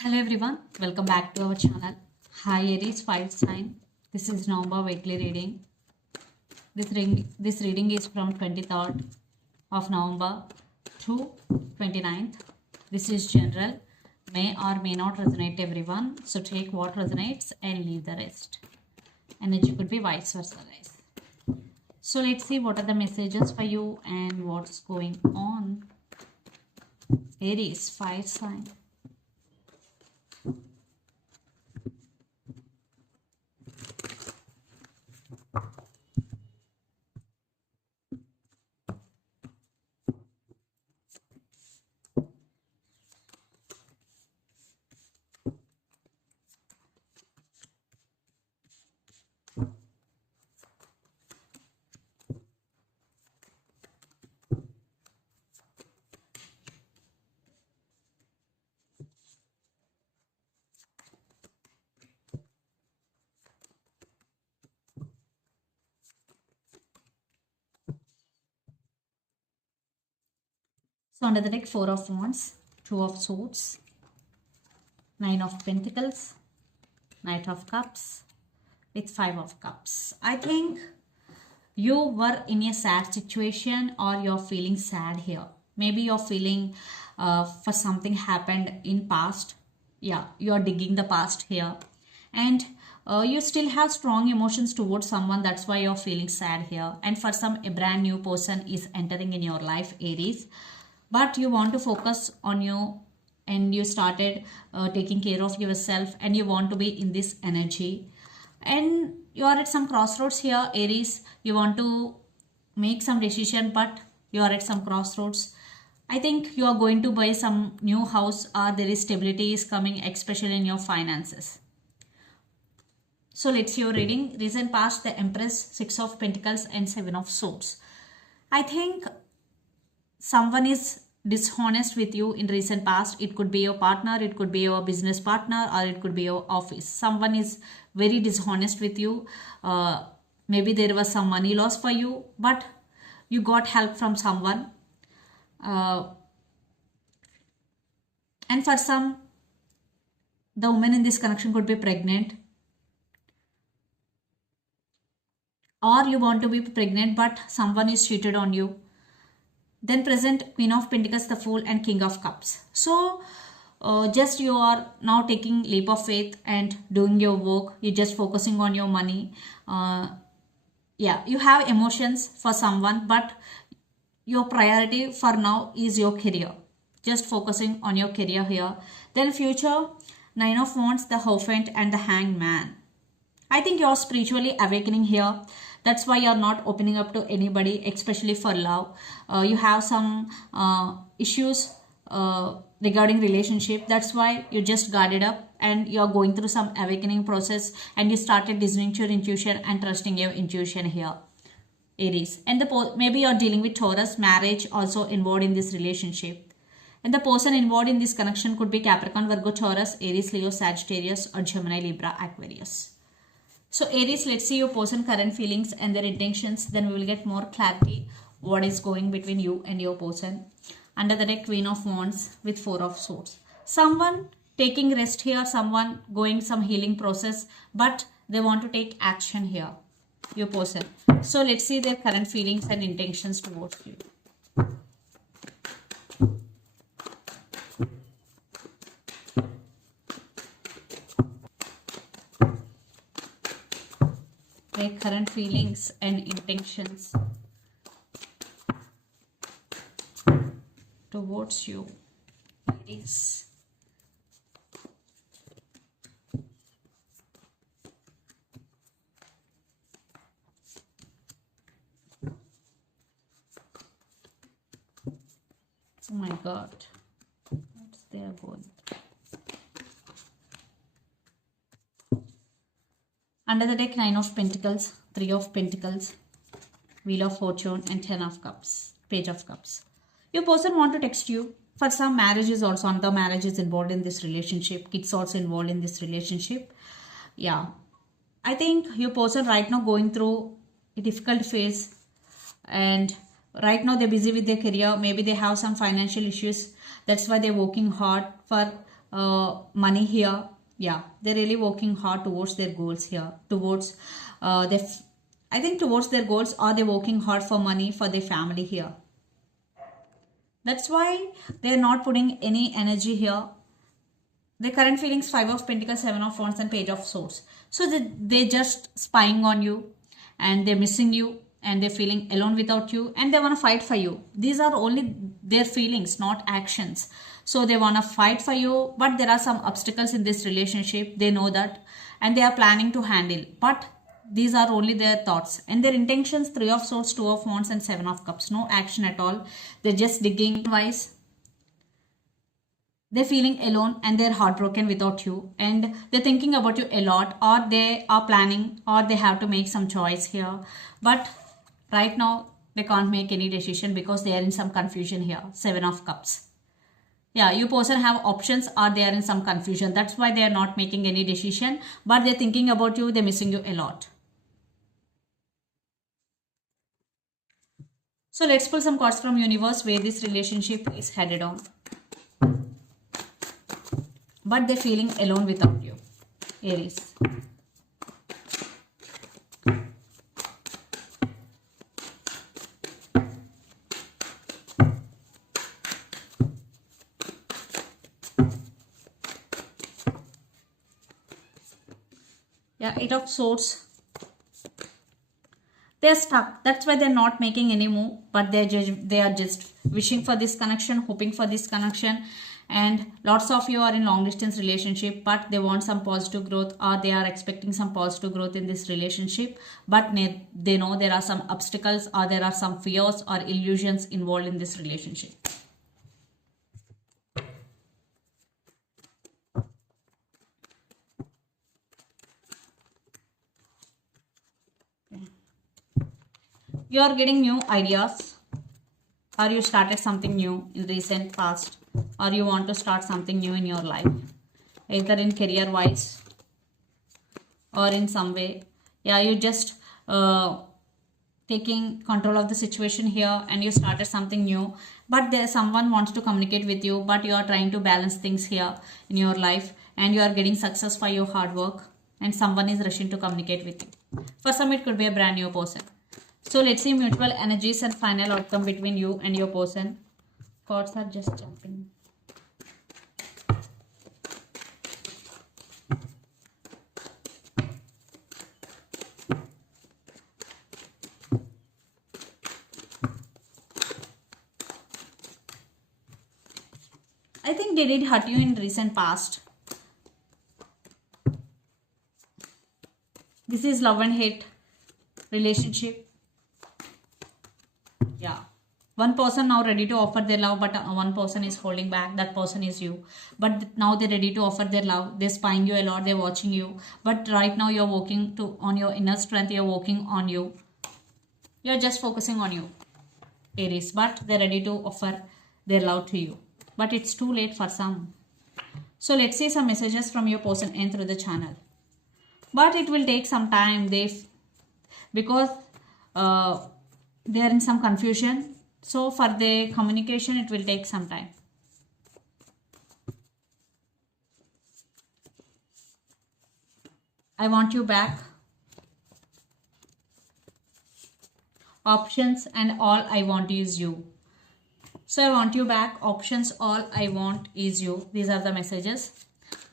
Hello everyone, welcome back to our channel. Hi Aries fire sign. This is November weekly reading. This reading is from 23rd of November to 29th. This is general. May or may not resonate everyone. So take what resonates and leave the rest. Energy could be vice versa, guys. So let's see what are the messages for you and what's going on. Aries fire sign. So under the deck, 4 of Wands, 2 of Swords, 9 of Pentacles, Knight of Cups, with 5 of Cups. I think you were in a sad situation or you're feeling sad here. Maybe you're feeling for something happened in past. Yeah, you're digging the past here. And you still have strong emotions towards someone. That's why you're feeling sad here. And for some, a brand new person is entering in your life, Aries. But you want to focus on you and you started taking care of yourself and you want to be in this energy. And you are at some crossroads here, Aries. You want to make some decision, but you are at some crossroads. I think you are going to buy some new house or there is stability is coming, especially in your finances. So let's see your reading. Recent past, the Empress, 6 of Pentacles and 7 of Swords. I think someone is dishonest with you in recent past. It could be your partner, it could be your business partner, or it could be your office. Someone is very dishonest with you. Maybe there was some money loss for you, but you got help from someone. And for some, the woman in this connection could be pregnant, or you want to be pregnant but someone is cheated on you. Then present Queen of Pentacles, the Fool, and King of Cups. So just you are now taking leap of faith and doing your work. You're just focusing on your money. Yeah, you have emotions for someone, but your priority for now is your career. Just focusing on your career here. Then future, 9 of Wands, the Hierophant, and the Hanged Man. I think you're spiritually awakening here. That's why you're not opening up to anybody, especially for love. You have some issues regarding relationship. That's why you just guarded up and you're going through some awakening process and you started listening to your intuition and trusting your intuition here, Aries. And maybe you're dealing with Taurus, marriage also involved in this relationship. And the person involved in this connection could be Capricorn, Virgo, Taurus, Aries, Leo, Sagittarius, or Gemini, Libra, Aquarius. So Aries, let's see your person current feelings and their intentions. Then we will get more clarity what is going between you and your person. Under the deck, Queen of Wands with 4 of Swords. Someone taking rest here, someone going some healing process, but they want to take action here, your person. So let's see their current feelings and intentions towards you. Their current feelings and intentions towards you, Aries. Oh my God, what's their goal? Under the deck, 9 of Pentacles, 3 of Pentacles, Wheel of Fortune, and 10 of Cups, Page of Cups. Your person want to text you. For some, marriage is also, another marriage is involved in this relationship. Kids also involved in this relationship. Yeah. I think your person right now going through a difficult phase. And right now they're busy with their career. Maybe they have some financial issues. That's why they're working hard for money here. Yeah, they're really working hard towards their goals here, towards I think towards their goals, or they're working hard for money for their family here. That's why they're not putting any energy here. The current feelings, 5 of Pentacles, 7 of Wands and Page of Swords. So they're just spying on you and they're missing you and they're feeling alone without you and they want to fight for you. These are only their feelings, not actions. So they want to fight for you, but there are some obstacles in this relationship. They know that and they are planning to handle. But these are only their thoughts and their intentions. 3 of Swords, 2 of Wands and 7 of Cups. No action at all. They're just digging wise. They're feeling alone and they're heartbroken without you and they're thinking about you a lot, or they are planning, or they have to make some choice here. But right now they can't make any decision because they are in some confusion here. 7 of Cups. Yeah, you person have options or they are in some confusion. That's why they are not making any decision, but they're thinking about you. They're missing you a lot. So let's pull some cards from universe where this relationship is headed on. But they're feeling alone without you, Aries. Yeah, 8 of Swords. They're stuck. That's why they're not making any move, but they are just wishing for this connection, hoping for this connection. And lots of you are in long distance relationship, but they want some positive growth, or they are expecting some positive growth in this relationship, but they know there are some obstacles, or there are some fears or illusions involved in this relationship. You are getting new ideas, or you started something new in recent past, or you want to start something new in your life, either in career wise or in some way. Yeah, you just taking control of the situation here and you started something new, but there someone wants to communicate with you, but you are trying to balance things here in your life and you are getting success for your hard work, and someone is rushing to communicate with you. For some it could be a brand new person. So let's see mutual energies and final outcome between you and your person. Cards are just jumping. I think they did hurt you in recent past. This is love and hate relationship. Yeah. One person now ready to offer their love, but one person is holding back. That person is you. But now they're ready to offer their love. They're spying you a lot. They're watching you. But right now you're working on your inner strength. You're working on you. You're just focusing on you, Aries. But they're ready to offer their love to you. But it's too late for some. So let's see some messages from your person and through the channel. But it will take some time. Because they are in some confusion. So for the communication, it will take some time. I want you back. Options and all I want is you. So I want you back. Options, all I want is you. These are the messages.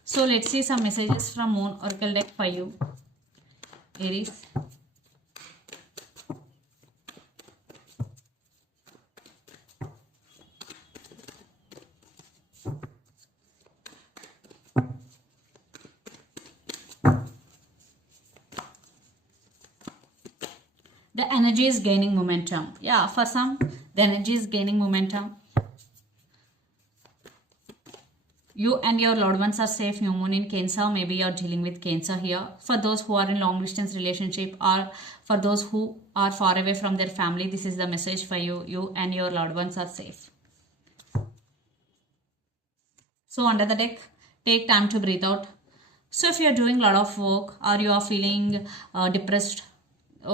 So let's see some messages from Moon Oracle deck for you, Aries. The energy is gaining momentum. Yeah, for some, the energy is gaining momentum. You and your loved ones are safe. New moon in Cancer. Maybe you're dealing with Cancer here. For those who are in long distance relationship, or for those who are far away from their family, this is the message for you. You and your loved ones are safe. So under the deck, take time to breathe out. So if you're doing a lot of work, or you are feeling depressed,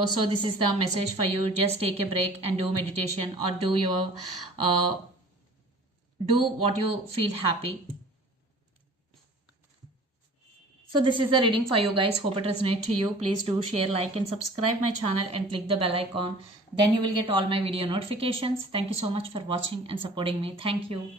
so this is the message for you. Just take a break and do meditation, or do your do what you feel happy. So this is the reading for you guys. Hope it resonates to you. Please do share, like and subscribe my channel and click the bell icon. Then you will get all my video notifications. Thank you so much for watching and supporting me. Thank you.